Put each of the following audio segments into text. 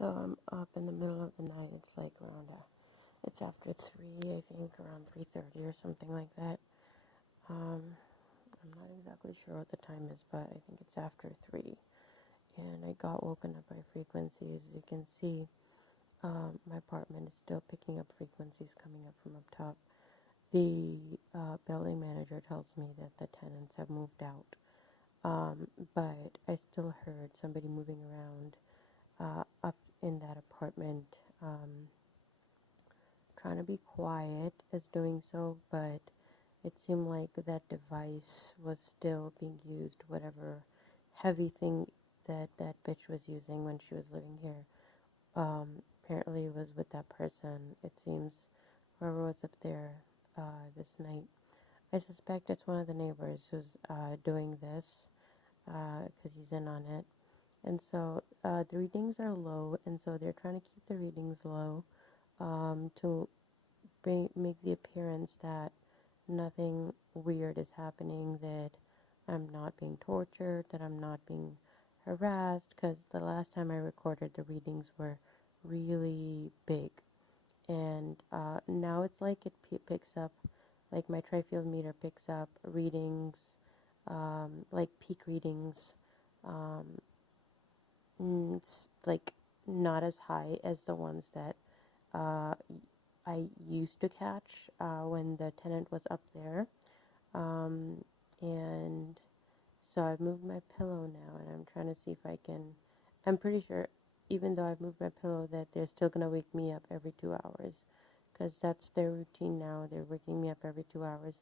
So I'm up in the middle of the night. It's like around, it's after 3, I think, around 3:30 or something like that. Um, I'm not exactly sure what the time is, but I think it's after 3. And I got woken up by frequencies. As you can see, my apartment is still picking up frequencies coming up from up top. The building manager tells me that the tenants have moved out, but I still heard somebody moving around up in that apartment, trying to be quiet as doing so, but it seemed like that device was still being used, whatever heavy thing that bitch was using when she was living here. Apparently it was with that person. It seems whoever was up there this night. I suspect it's one of the neighbors who's doing this because he's in on it. And so the readings are low, and so they're trying to keep the readings low to make the appearance that nothing weird is happening, that I'm not being tortured, that I'm not being harassed, because the last time I recorded the readings were really big. And now it's like it picks up, like my tri-field meter picks up readings, like peak readings. It's like not as high as the ones that uh, I used to catch when the tenant was up there. And so I've moved my pillow now, and I'm trying to see if I can. I'm pretty sure, even though I've moved my pillow, that they're still going to wake me up every 2 hours, because that's their routine now. They're waking me up every 2 hours.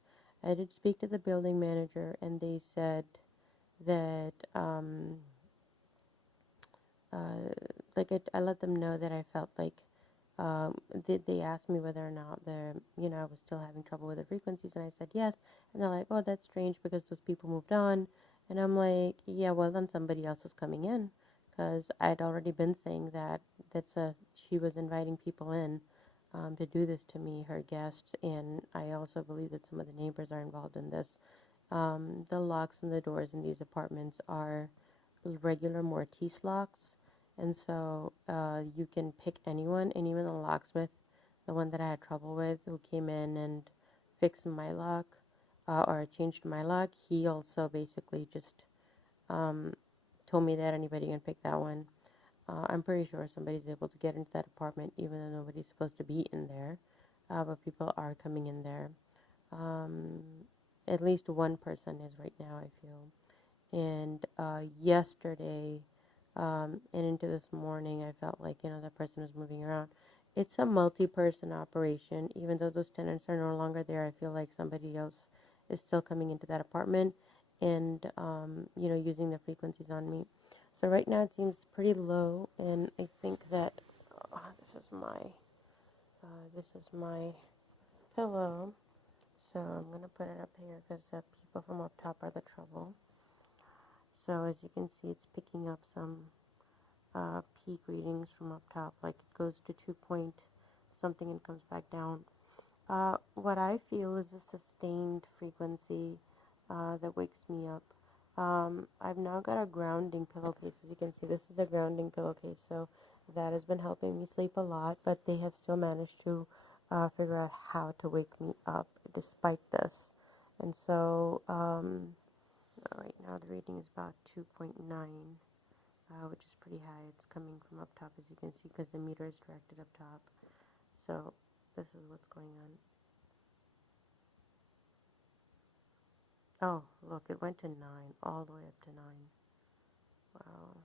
I did speak to the building manager, and they said that, like I let them know that I felt like, they asked me whether or not I was still having trouble with the frequencies, and I said yes. And they're like, oh, that's strange because those people moved on. And I'm like, yeah, well, then somebody else is coming in, because I'd already been saying that she was inviting people in to do this to me, her guests, and I also believe that some of the neighbors are involved in this. The locks on the doors in these apartments are regular Mortise locks, and so you can pick anyone, and even the locksmith, the one that I had trouble with, who came in and fixed my lock or changed my lock, he also basically just told me that anybody can pick that one. I'm pretty sure somebody's able to get into that apartment, even though nobody's supposed to be in there, but people are coming in there. Um, at least one person is right now, I feel. And yesterday and into this morning, I felt like, that person was moving around. It's a multi-person operation. Even though those tenants are no longer there, I feel like somebody else is still coming into that apartment and, using the frequencies on me. So right now it seems pretty low, and I think that this is my pillow. So I'm gonna put it up here because the people from up top are the trouble. So as you can see, it's picking up some peak readings from up top, like it goes to 2 point something and comes back down. What I feel is a sustained frequency that wakes me up. I've now got a grounding pillowcase. As you can see, this is a grounding pillowcase, so that has been helping me sleep a lot, but they have still managed to figure out how to wake me up despite this. And so right now the reading is about 2.9. Which is pretty high. It's coming from up top, as you can see, because the meter is directed up top. So this is what's going on. Oh, look, it went to 9, all the way up to 9. Wow.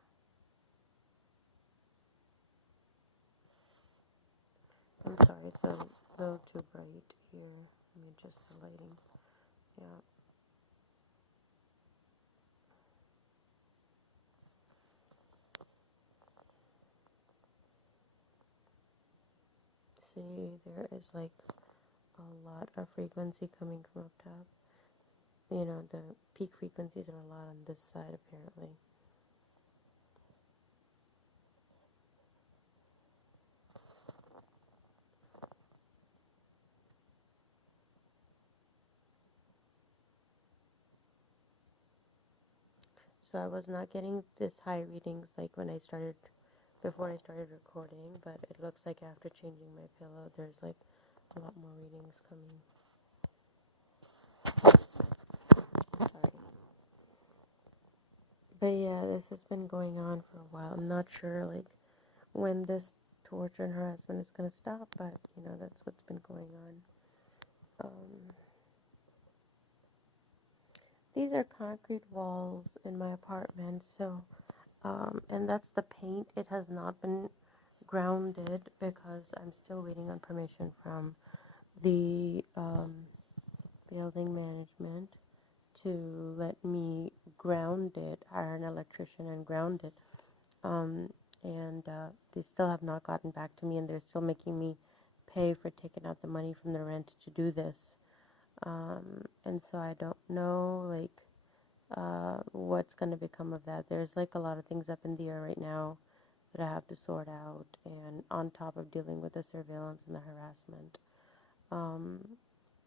I'm sorry, it's a little too bright here. Let me adjust the lighting. Yeah. See, there is like a lot of frequency coming from up top. The peak frequencies are a lot on this side, apparently. So I was not getting this high readings like when I started before I started recording, but it looks like after changing my pillow, there's like a lot more readings coming. Sorry. But yeah, this has been going on for a while. I'm not sure like when this torture and harassment is going to stop, but you know, that's what's been going on. These are concrete walls in my apartment, so and that's the paint. It has not been grounded because I'm still waiting on permission from the building management to let me ground it, hire an electrician and ground it. Um, and they still have not gotten back to me, and they're still making me pay for taking out the money from the rent to do this. And so I don't know, like, what's going to become of that. There's like a lot of things up in the air right now that I have to sort out, and on top of dealing with the surveillance and the harassment.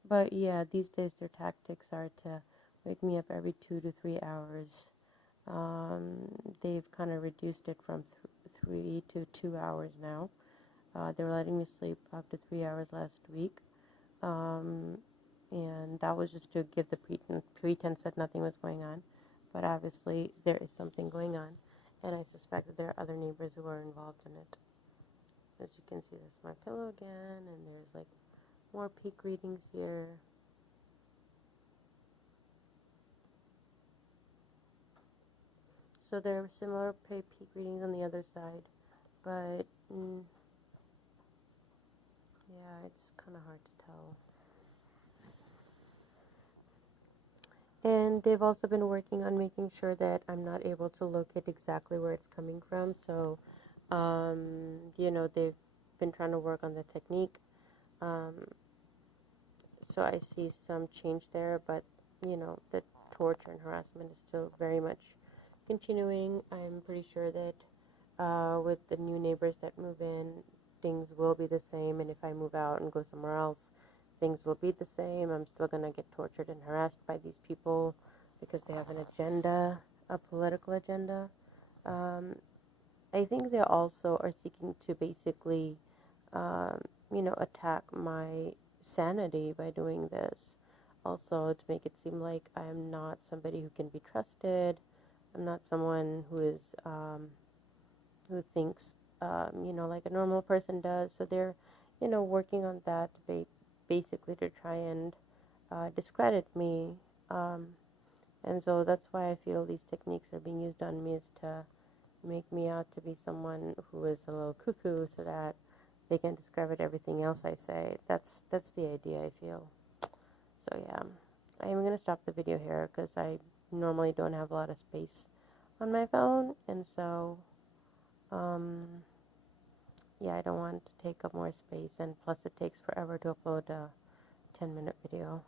But yeah, these days their tactics are to wake me up every 2 to 3 hours. They've kind of reduced it from 3 to 2 hours now. They were letting me sleep up to 3 hours last week. And that was just to give the pretense that nothing was going on. But obviously, there is something going on. And I suspect that there are other neighbors who are involved in it. As you can see, that's my pillow again. And there's like more peak readings here. So there are similar peak readings on the other side. But, yeah, it's kind of hard to tell. And they've also been working on making sure that I'm not able to locate exactly where it's coming from. So, you know, they've been trying to work on the technique. So I see some change there, but, you know, the torture and harassment is still very much continuing. I'm pretty sure that with the new neighbors that move in, things will be the same. And if I move out and go somewhere else, things will be the same. I'm still going to get tortured and harassed by these people because they have an agenda, a political agenda. I think they also are seeking to basically, you know, attack my sanity by doing this. Also, to make it seem like I'm not somebody who can be trusted. I'm not someone who is, who thinks, you know, like a normal person does. So they're, you know, working on that basically to try and discredit me. And so that's why I feel these techniques are being used on me, is to make me out to be someone who is a little cuckoo so that they can discredit everything else I say. That's the idea, I feel. So yeah, I am going to stop the video here because I normally don't have a lot of space on my phone, and so yeah, I don't want to take up more space, and plus it takes forever to upload a 10-minute video.